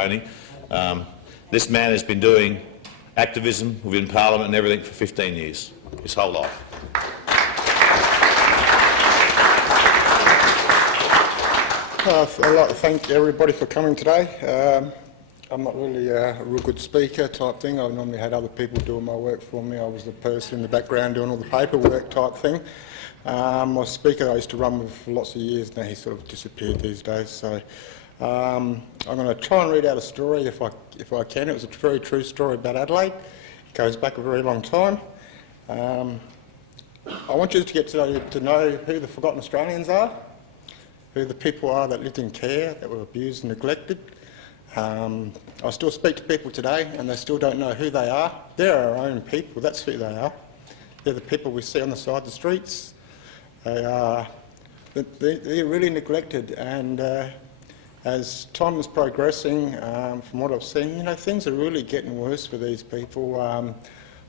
Sconey. This man has been doing activism within Parliament and everything for 15 years, his whole life. I'd like to thank everybody for coming today. I'm not really a real good speaker type thing. I've normally had other people doing my work for me. I was the person in the background doing all the paperwork type thing. My speaker I used to run with for lots of years, now he's sort of disappeared these days. So I'm going to try and read out a story if I can. It was a very true story about Adelaide. It goes back a very long time. I want you to get to know who the forgotten Australians are, who the people are that lived in care, that were abused and neglected. I still speak to people today and they still don't know who they are. They're our own people, that's who they are. They're the people we see on the side of the streets. They're really neglected, and as time is progressing, from what I've seen, things are really getting worse for these people.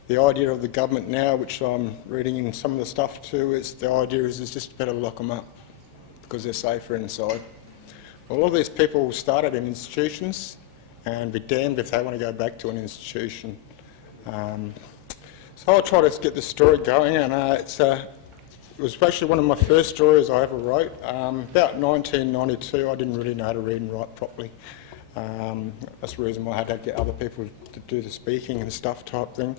The idea of the government now, which I'm reading in some of the stuff too, is the idea is just better lock them up because they're safer inside. A lot of these people started in institutions and be damned if they want to go back to an institution. So I'll try to get this story going, and it was actually one of my first stories I ever wrote. About 1992, I didn't really know how to read and write properly. That's the reason why I had to get other people to do the speaking and stuff type thing.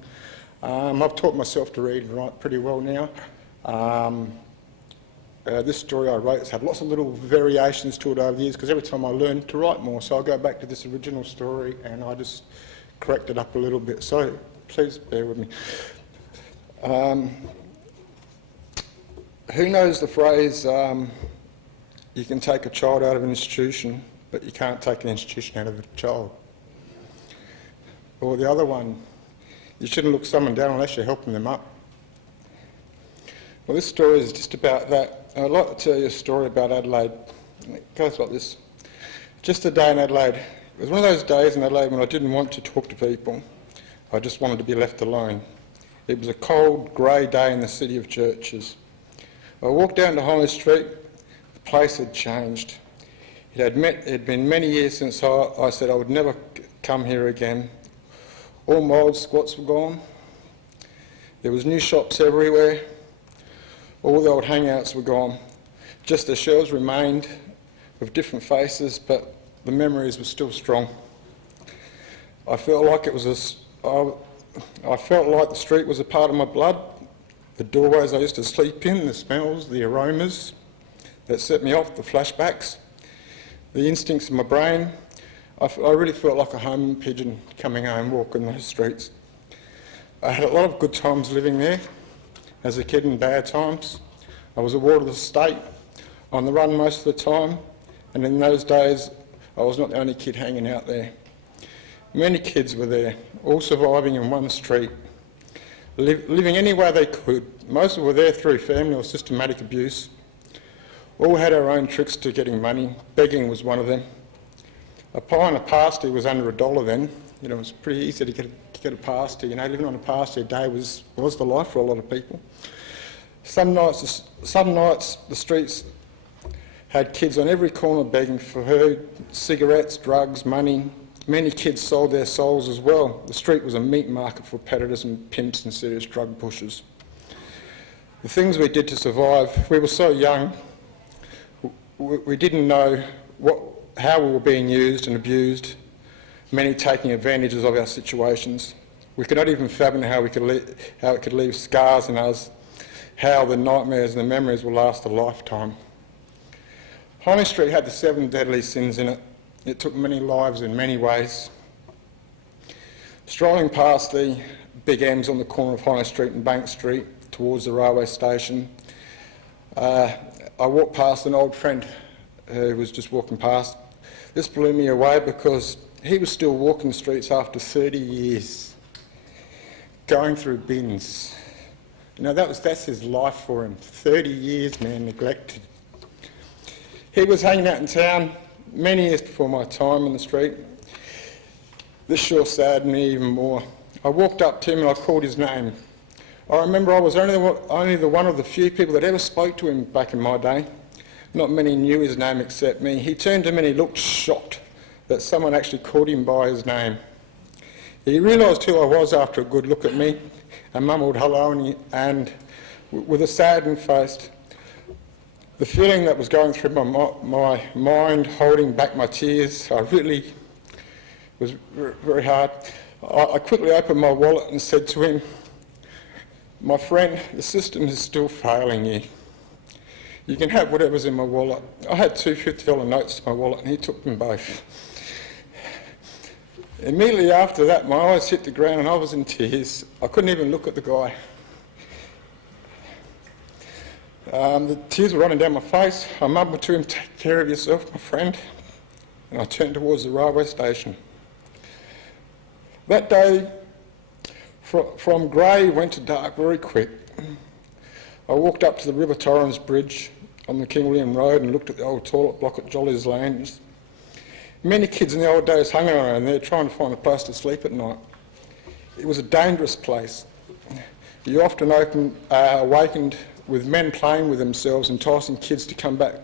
I've taught myself to read and write pretty well now. This story I wrote has had lots of little variations to it over the years because every time I learn to write more, so I'll go back to this original story and I just correct it up a little bit. So please bear with me. Who knows the phrase, you can take a child out of an institution, but you can't take an institution out of a child? Or the other one, you shouldn't look someone down unless you're helping them up. Well, this story is just about that. I'd like to tell you a story about Adelaide. It goes like this. Just a day in Adelaide. It was one of those days in Adelaide when I didn't want to talk to people. I just wanted to be left alone. It was a cold, grey day in the city of churches. I walked down to High Street. The place had changed. It had been many years since I said I would never come here again. All my old squats were gone. There was new shops everywhere. All the old hangouts were gone. Just the shelves remained with different faces, but the memories were still strong. I felt like I felt like the street was a part of my blood. The doorways I used to sleep in, the smells, the aromas that set me off, the flashbacks, the instincts of my brain. I really felt like a home pigeon coming home, walking those streets. I had a lot of good times living there. As a kid, in bad times. I was a ward of the state, on the run most of the time, and in those days I was not the only kid hanging out there. Many kids were there, all surviving in one street, living any way they could. Most were there through family or systematic abuse. All had our own tricks to getting money. Begging was one of them. A pie and a pasty was under $1 then. It was pretty easy to get a pasty. Living on a pasty a day was the life for a lot of people. Some nights the streets had kids on every corner begging for food, cigarettes, drugs, money. Many kids sold their souls as well. The street was a meat market for predators and pimps and serious drug pushers. The things we did to survive, we were so young, we didn't know how we were being used and abused, many taking advantages of our situations. We could not even fathom how it could leave scars in us, how the nightmares and the memories will last a lifetime. High Street had the 7 deadly sins in it. It took many lives in many ways. Strolling past the big M's on the corner of High Street and Bank Street towards the railway station, I walked past an old friend who was just walking past. This blew me away because he was still walking the streets after 30 years, going through bins. That's his life for him. 30 years, man, neglected. He was hanging out in town many years before my time on the street. This sure saddened me even more. I walked up to him and I called his name. I remember I was only the one of the few people that ever spoke to him back in my day. Not many knew his name except me. He turned to me and he looked shocked. that someone actually called him by his name. He realised who I was after a good look at me and mumbled hello, and with a saddened face, the feeling that was going through my mind, holding back my tears, was very hard. I quickly opened my wallet and said to him, "My friend, the system is still failing you. You can have whatever's in my wallet." I had two $50 notes in my wallet and he took them both. Immediately after that, my eyes hit the ground and I was in tears. I couldn't even look at the guy. The tears were running down my face. I mumbled to him, "Take care of yourself, my friend," and I turned towards the railway station. That day, from grey went to dark very quick. I walked up to the River Torrens Bridge on the King William Road and looked at the old toilet block at Jolly's Lanes. Many kids in the old days hung around there trying to find a place to sleep at night. It was a dangerous place. You often awakened with men playing with themselves, enticing kids to come back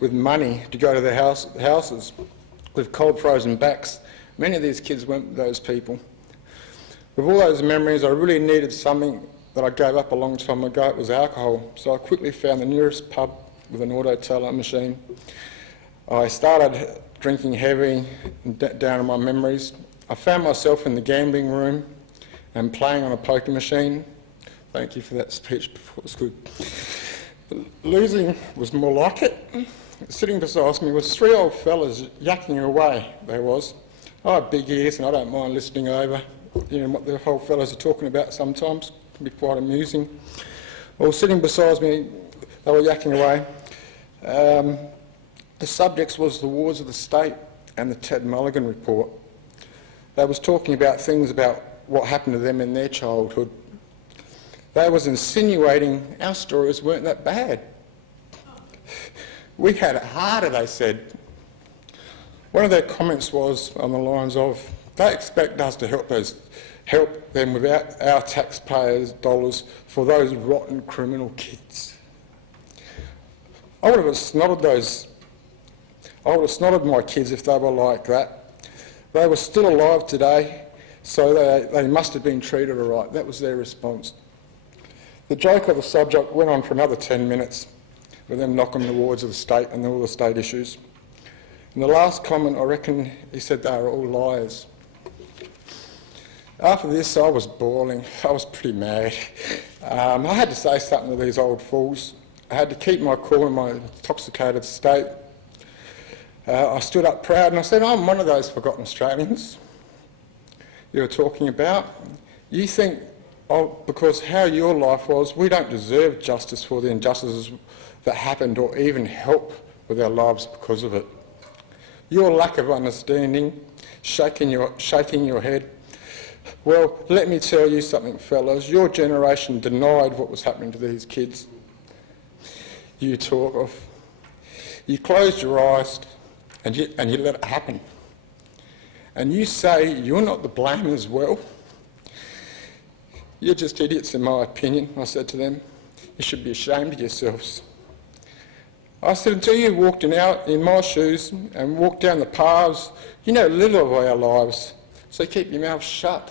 with money to go to their houses with cold frozen backs. Many of these kids went with those people. With all those memories, I really needed something that I gave up a long time ago. It was alcohol. So I quickly found the nearest pub with an auto teller machine. I started drinking heavy down in my memories. I found myself in the gambling room and playing on a poker machine. Thank you for that speech before, it was good. Losing was more like it. Sitting beside me was three old fellas yakking away, there was. I have big ears and I don't mind listening over, what the whole fellas are talking about sometimes. It can be quite amusing. Well, sitting beside me, they were yakking away. The subjects was the wars of the state and the Ted Mulligan report. They was talking about things about what happened to them in their childhood. They was insinuating our stories weren't that bad. We had it harder, they said. One of their comments was on the lines of, they expect us to help them with our taxpayers' dollars for those rotten criminal kids. I would have snotted my kids if they were like that. They were still alive today, so they must have been treated all right. That was their response. The joke of the subject went on for another 10 minutes with them knocking the wards of the state and all the state issues. And the last comment, I reckon, he said they were all liars. After this, I was bawling. I was pretty mad. I had to say something to these old fools. I had to keep my cool in my intoxicated state. I stood up proud and I said, "I'm one of those forgotten Australians you're talking about. You think, because how your life was, we don't deserve justice for the injustices that happened or even help with our lives because of it. Your lack of understanding, shaking your head. Well, let me tell you something, fellas. Your generation denied what was happening to these kids you talk of. You closed your eyes and you let it happen. And you say you're not to blame as well. You're just idiots, in my opinion," I said to them. "You should be ashamed of yourselves." I said, "Until you walked in my shoes and walked down the paths, you know little of our lives, so keep your mouth shut."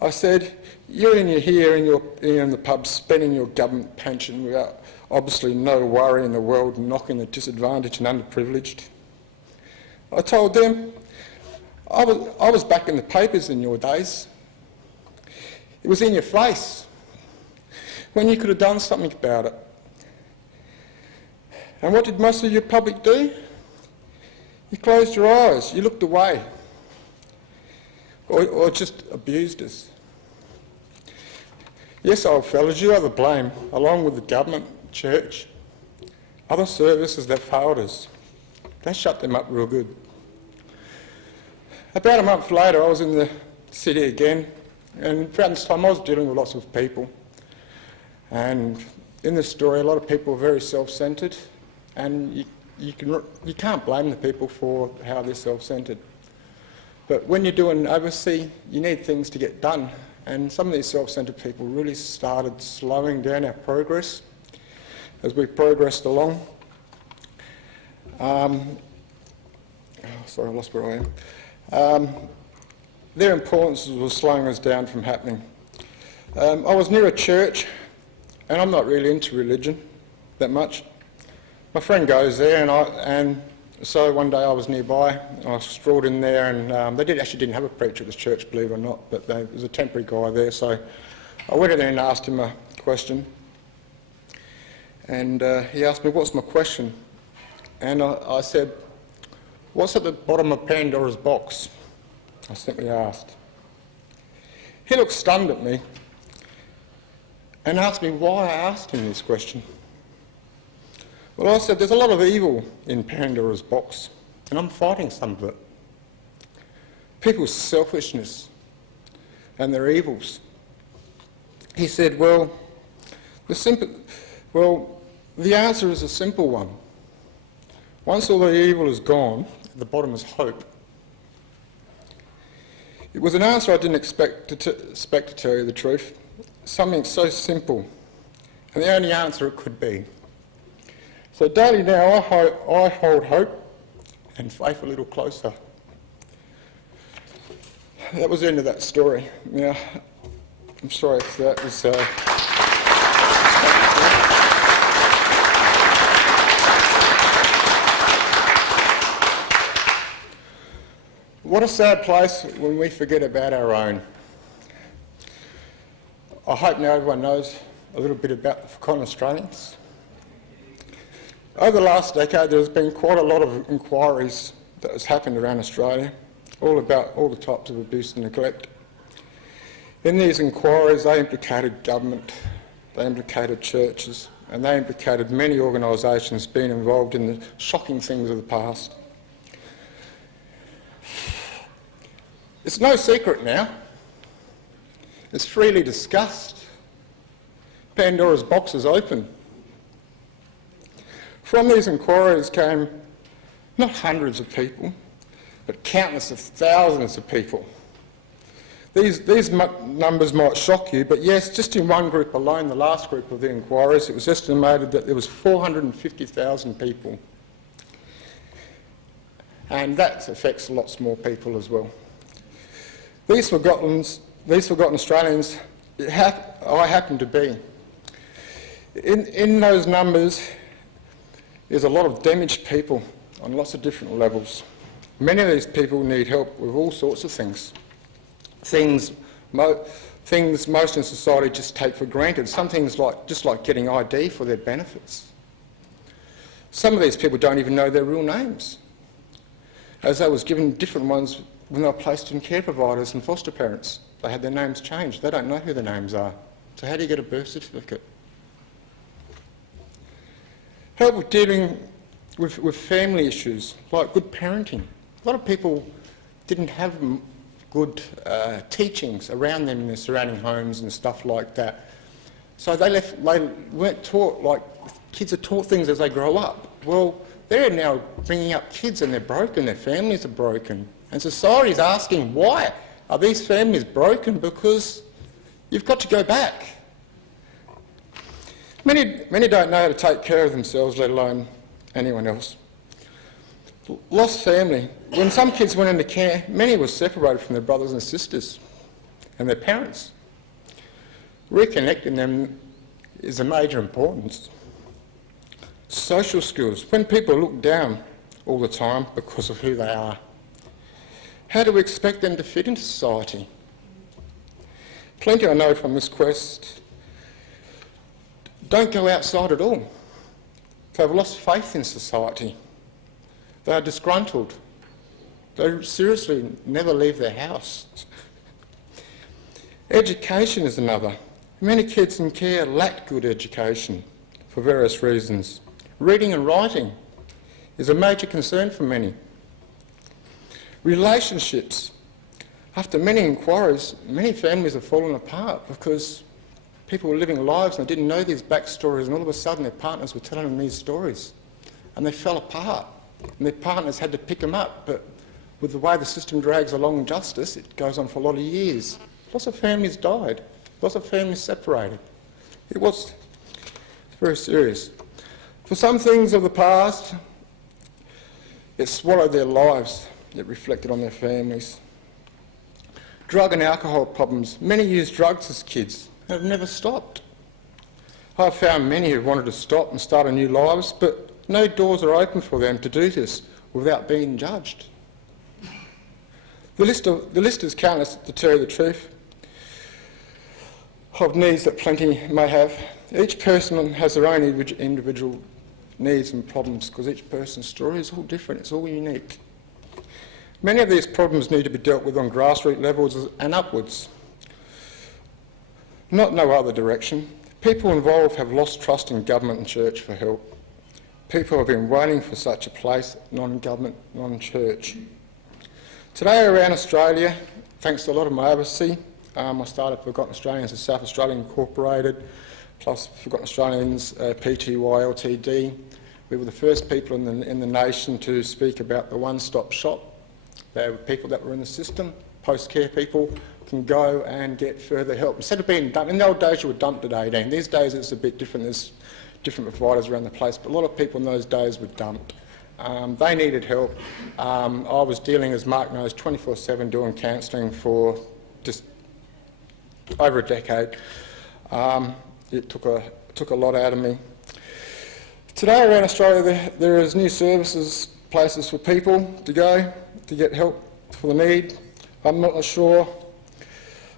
I said, "You're here in the pub spending your government pension without obviously no worry in the world, knocking the disadvantaged and underprivileged." I told them, I was back in the papers in your days. It was in your face when you could have done something about it. And what did most of your public do? You closed your eyes, you looked away, or just abused us. Yes, old fellas, you are to blame, along with the government, church, other services that failed us. They shut them up real good. About a month later, I was in the city again, and throughout this time I was dealing with lots of people. And in this story, a lot of people are very self-centred, and you can't blame the people for how they're self-centred. But when you're doing overseas, you need things to get done, and some of these self-centred people really started slowing down our progress as we progressed along. sorry, I lost where I am. Their importance was slowing us down from happening. I was near a church, and I'm not really into religion that much. My friend goes there, and so one day I was nearby, and I strolled in there, and they actually didn't have a preacher at this church, believe it or not, but there was a temporary guy there, so I went in there and asked him a question. And he asked me, what's my question? And I said, what's at the bottom of Pandora's box? I simply asked. He looked stunned at me and asked me why I asked him this question. Well, I said, there's a lot of evil in Pandora's box, and I'm fighting some of it. People's selfishness and their evils. He said, well, the answer is a simple one. Once all the evil is gone, at the bottom is hope. It was an answer I didn't expect to tell you the truth. Something so simple, and the only answer it could be. So daily now I hold hope and faith a little closer. That was the end of that story. Now, I'm sorry if that was... What a sad place when we forget about our own. I hope now everyone knows a little bit about the forgotten Australians. Over the last decade there's been quite a lot of inquiries that has happened around Australia, all about all the types of abuse and neglect. In these inquiries they implicated government, they implicated churches, and they implicated many organisations being involved in the shocking things of the past. It's no secret now. It's freely discussed. Pandora's box is open. From these inquiries came not hundreds of people, but countless of thousands of people. These numbers might shock you, but yes, just in one group alone, the last group of the inquiries, it was estimated that there was 450,000 people. And that affects lots more people as well. These forgotten Australians, I happen to be. In those numbers is a lot of damaged people on lots of different levels. Many of these people need help with all sorts of things. Things most in society just take for granted. Some things just like getting ID for their benefits. Some of these people don't even know their real names, as they was given different ones when they were placed in care providers and foster parents. They had their names changed. They don't know who their names are. So how do you get a birth certificate? Help with dealing with family issues, like good parenting. A lot of people didn't have good teachings around them in their surrounding homes and stuff like that. So they weren't taught, like kids are taught things as they grow up. Well, they're now bringing up kids and they're broken, their families are broken. And society's asking, why are these families broken? Because you've got to go back. Many don't know how to take care of themselves, let alone anyone else. Lost family. When some kids went into care, many were separated from their brothers and sisters and their parents. Reconnecting them is of major importance. Social skills. When people look down all the time because of who they are, how do we expect them to fit into society? Plenty I know from this quest don't go outside at all. They've lost faith in society. They are disgruntled. They seriously never leave their house. Education is another. Many kids in care lack good education for various reasons. Reading and writing is a major concern for many. Relationships. After many inquiries, many families have fallen apart because people were living lives and they didn't know these backstories, and all of a sudden their partners were telling them these stories and they fell apart and their partners had to pick them up. But with the way the system drags along justice, it goes on for a lot of years. Lots of families died, lots of families separated. It was very serious. For some things of the past, It swallowed their lives. It reflected on their families. Drug and alcohol problems. Many used drugs as kids and have never stopped. I've found many who wanted to stop and start a new lives, but no doors are open for them to do this without being judged. The list is countless, to tell you the truth, of needs that plenty may have. Each person has their own individual needs and problems, because each person's story is all different, it's all unique. Many of these problems need to be dealt with on grassroots levels and upwards, not no other direction. People involved have lost trust in government and church for help. People have been waiting for such a place, non-government, non-church. Today around Australia, thanks to a lot of my advocacy, I started Forgotten Australians and South Australia Incorporated, plus Forgotten Australians Pty Ltd. We were the first people in the nation to speak about the one-stop shop. They were people that were in the system, post-care people, can go and get further help. Instead of being dumped, in the old days you were dumped at 18. These days it's a bit different. There's different providers around the place, but a lot of people in those days were dumped. They needed help. I was dealing, as Mark knows, 24/7 doing counselling for just over a decade. It took a lot out of me. Today around Australia there is new services, places for people to go to get help for the need. I'm not sure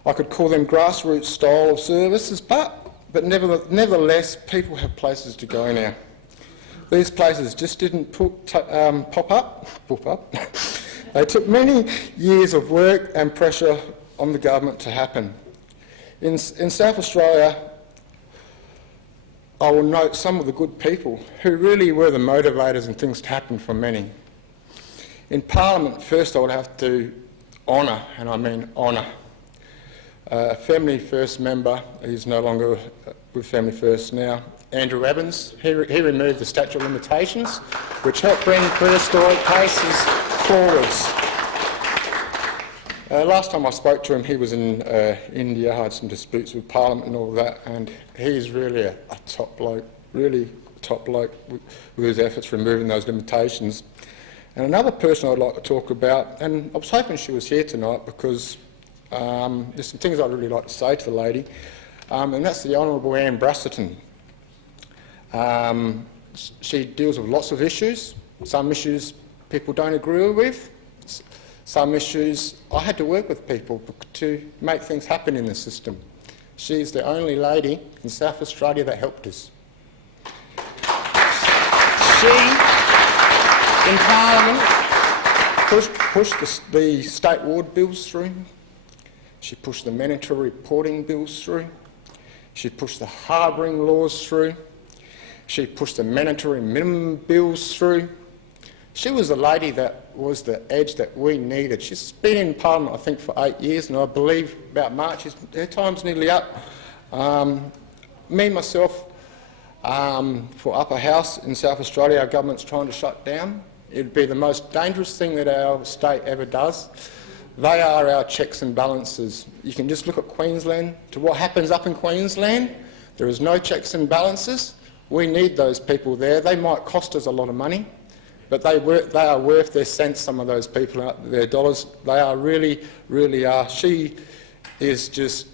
I could call them grassroots style of services, but nevertheless people have places to go now. These places just didn't pop up. They took many years of work and pressure on the government to happen. In South Australia, I will note some of the good people who really were the motivators and things to happen for many. In Parliament, first I would have to honour, and I mean honour, Family First member, he's no longer with Family First now, Andrew Evans. He removed the statute of limitations, which helped bring prehistoric cases forwards. Last time I spoke to him, he was in India, had some disputes with Parliament and all that, and he's really a top bloke, really top bloke with his efforts removing those limitations. And another person I'd like to talk about, and I was hoping she was here tonight because there's some things I'd really like to say to the lady, and that's the Honourable Anne Brasserton. She deals with lots of issues. Some issues people don't agree with. Some issues I had to work with people to make things happen in the system. She's the only lady in South Australia that helped us. She, in Parliament, pushed the state ward bills through. She pushed the mandatory reporting bills through. She pushed the harbouring laws through. She pushed the mandatory minimum bills through. She was the lady that was the edge that we needed. She's been in Parliament, I think, for 8 years, and I believe about March, her time's nearly up. Myself, for Upper House in South Australia, our government's trying to shut down. It'd be the most dangerous thing that our state ever does. They are our checks and balances. You can just look at Queensland, to what happens up in Queensland. There is no checks and balances. We need those people there. They might cost us a lot of money, but they are worth their cents, some of those people, their dollars. They are really, really are. She is just...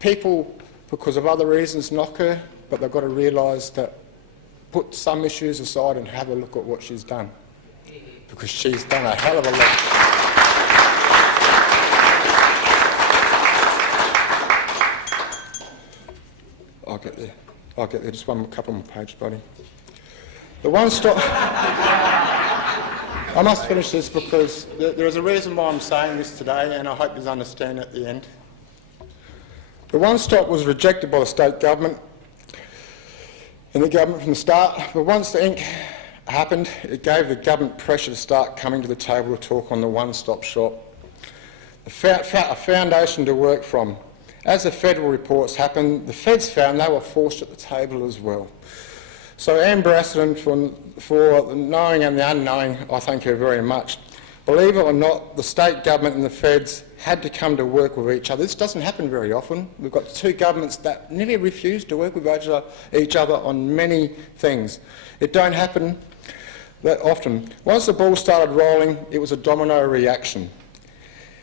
People, because of other reasons, knock her, but they've got to realise that put some issues aside and have a look at what she's done, because she's done a hell of a lot. I'll get there. Just one couple more pages, buddy. The one-stop... I must finish this because there is a reason why I'm saying this today, and I hope you understand at the end. The one-stop was rejected by the state government and the government from the start, but once the ink happened, it gave the government pressure to start coming to the table to talk on the one-stop shop. A foundation to work from. As the federal reports happened, the feds found they were forced at the table as well. So Anne Brasserton, for the knowing and the unknowing, I thank her very much. Believe it or not, the state government and the feds had to come to work with each other. This doesn't happen very often. We've got two governments that nearly refuse to work with each other on many things. It don't happen. that often. Once the ball started rolling, it was a domino reaction.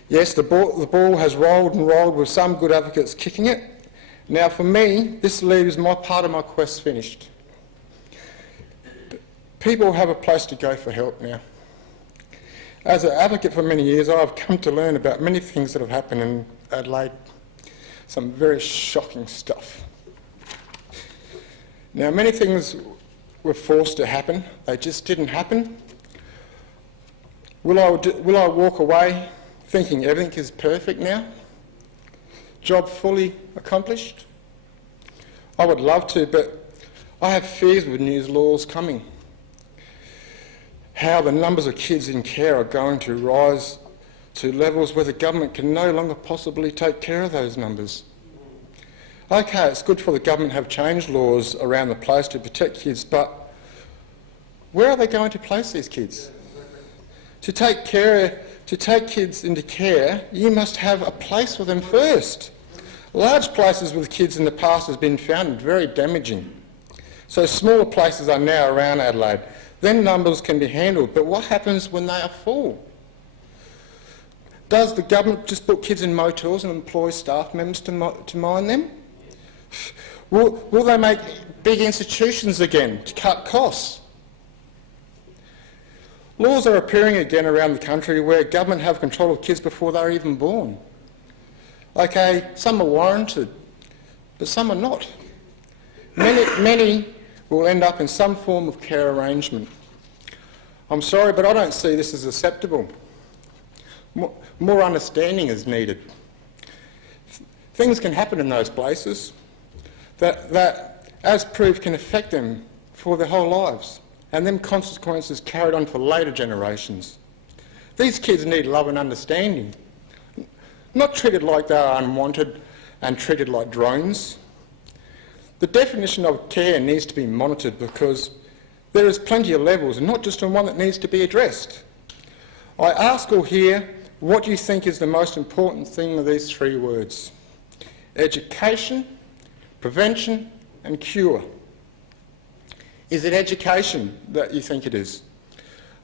Yes, the ball has rolled and rolled with some good advocates kicking it. Now for me, this leaves my part of my quest finished. People have a place to go for help now. As an advocate for many years, I've come to learn about many things that have happened in Adelaide. Some very shocking stuff. Now, many things were forced to happen. They just didn't happen. Will I walk away thinking everything is perfect now? Job fully accomplished? I would love to, but I have fears with new laws coming. How the numbers of kids in care are going to rise to levels where the government can no longer possibly take care of those numbers. Okay, it's good for the government to have changed laws around the place to protect kids, but where are they going to place these kids? To take kids into care, you must have a place for them first. Large places with kids in the past has been found very damaging. So smaller places are now around Adelaide. Then numbers can be handled, but what happens when they are full? Does the government just put kids in motels and employ staff members to mind them? Will they make big institutions again to cut costs? Laws are appearing again around the country where government have control of kids before they're even born. Okay, some are warranted, but some are not. Many will end up in some form of care arrangement. I'm sorry, but I don't see this as acceptable. More understanding is needed. Things can happen in those places that, as proved, can affect them for their whole lives, and them consequences carried on for later generations. These kids need love and understanding, not treated like they are unwanted and treated like drones. The definition of care needs to be monitored because there is plenty of levels and not just on one that needs to be addressed. I ask all here, what do you think is the most important thing of these three words? Education, prevention and cure. Is it education that you think it is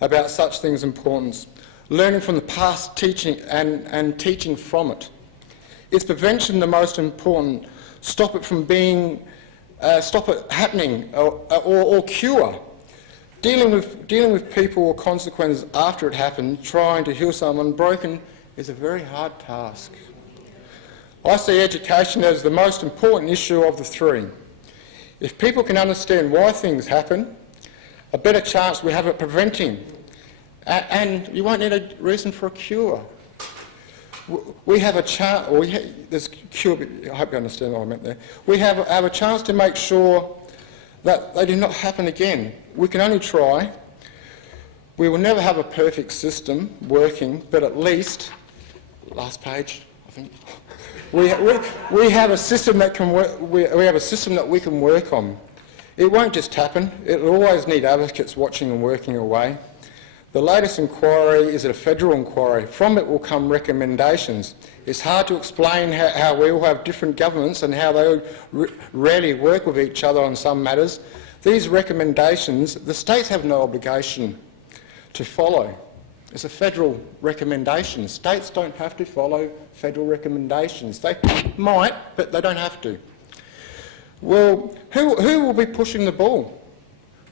about such things' importance? Learning from the past, teaching and teaching from it. Is prevention the most important? Stop it from being stop it happening, or cure. Dealing with people or consequences after it happened, trying to heal someone broken, is a very hard task. I see education as the most important issue of the three. If people can understand why things happen, a better chance we have at preventing, and you won't need a reason for a cure. We have a chance, there's cure, I hope you understand what I meant there. We have a chance to make sure that they do not happen again. We can only try. We will never have a perfect system working, but at least, last page, I think, we have a system that can work. We have a system that we can work on. It won't just happen. It will always need advocates watching and working away. The latest inquiry is a federal inquiry. From it will come recommendations. It's hard to explain how we all have different governments and how they rarely work with each other on some matters. These recommendations, the states have no obligation to follow. It's a federal recommendation. States don't have to follow federal recommendations. They might, but they don't have to. Well, who will be pushing the ball?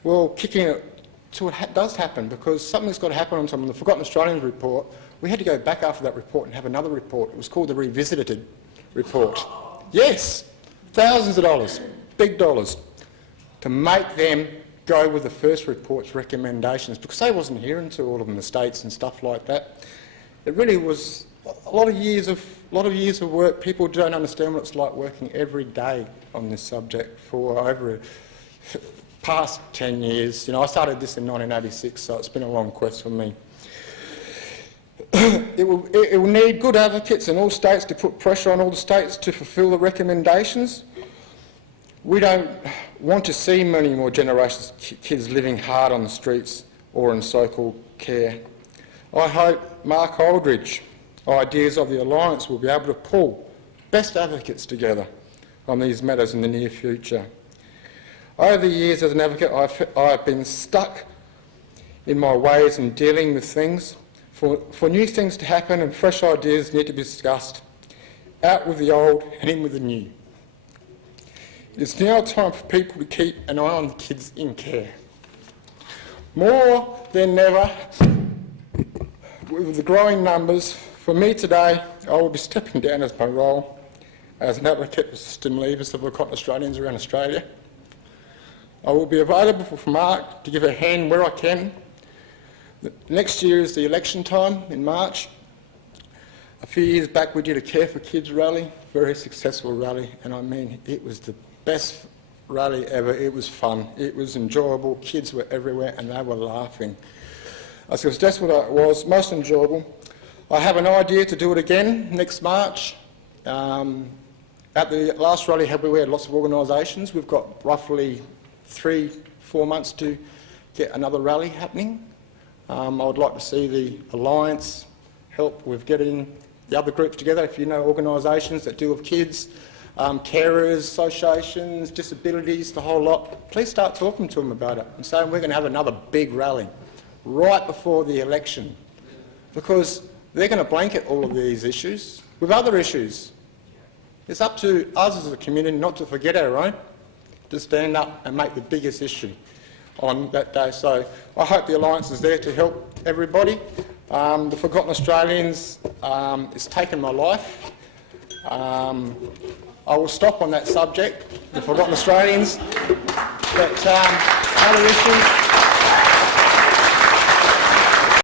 Well, kicking it till it does happen, because something's got to happen on some. The Forgotten Australians report, we had to go back after that report and have another report. It was called the Revisited report. Yes, thousands of dollars, big dollars, to make them go with the first report's recommendations, because they wasn't hearing to all of them, the states and stuff like that. It really was a lot of years of work. People don't understand what it's like working every day on this subject for over past 10 years. You know, I started this in 1986, so it's been a long quest for me. It will need good advocates in all states to put pressure on all the states to fulfil the recommendations. We don't want to see many more generations of kids living hard on the streets or in so-called care. I hope Mark Aldridge, ideas of the Alliance, will be able to pull best advocates together on these matters in the near future. Over the years as an advocate, I have been stuck in my ways in dealing with things. For new things to happen and fresh ideas need to be discussed. Out with the old and in with the new. It's now time for people to keep an eye on the kids in care. More than ever, with the growing numbers, for me today, I will be stepping down as my role as an advocate for system leavers of forgotten Australians around Australia. I will be available for Mark to give a hand where I can. Next year is the election time in March. A few years back we did a Care for Kids rally, very successful rally, and I mean it was the best rally ever. It was fun, it was enjoyable, kids were everywhere and they were laughing. I suppose that's what it was, most enjoyable. I have an idea to do it again next March. At the last rally we had lots of organisations. We've got roughly 3-4 months to get another rally happening. I would like to see the Alliance help with getting the other groups together. If you know organisations that deal with kids, carers, associations, disabilities, the whole lot, please start talking to them about it and saying we're going to have another big rally right before the election, because they're going to blanket all of these issues with other issues. It's up to us as a community not to forget our own, to stand up and make the biggest issue on that day. So I hope the Alliance is there to help everybody. The Forgotten Australians, it's taken my life. I will stop on that subject, the Forgotten Australians, but other issues.